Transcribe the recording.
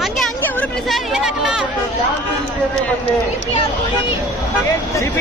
அங்கே அங்கே உறுப்பினர் சார் ஏதாக்கலாம் सीपी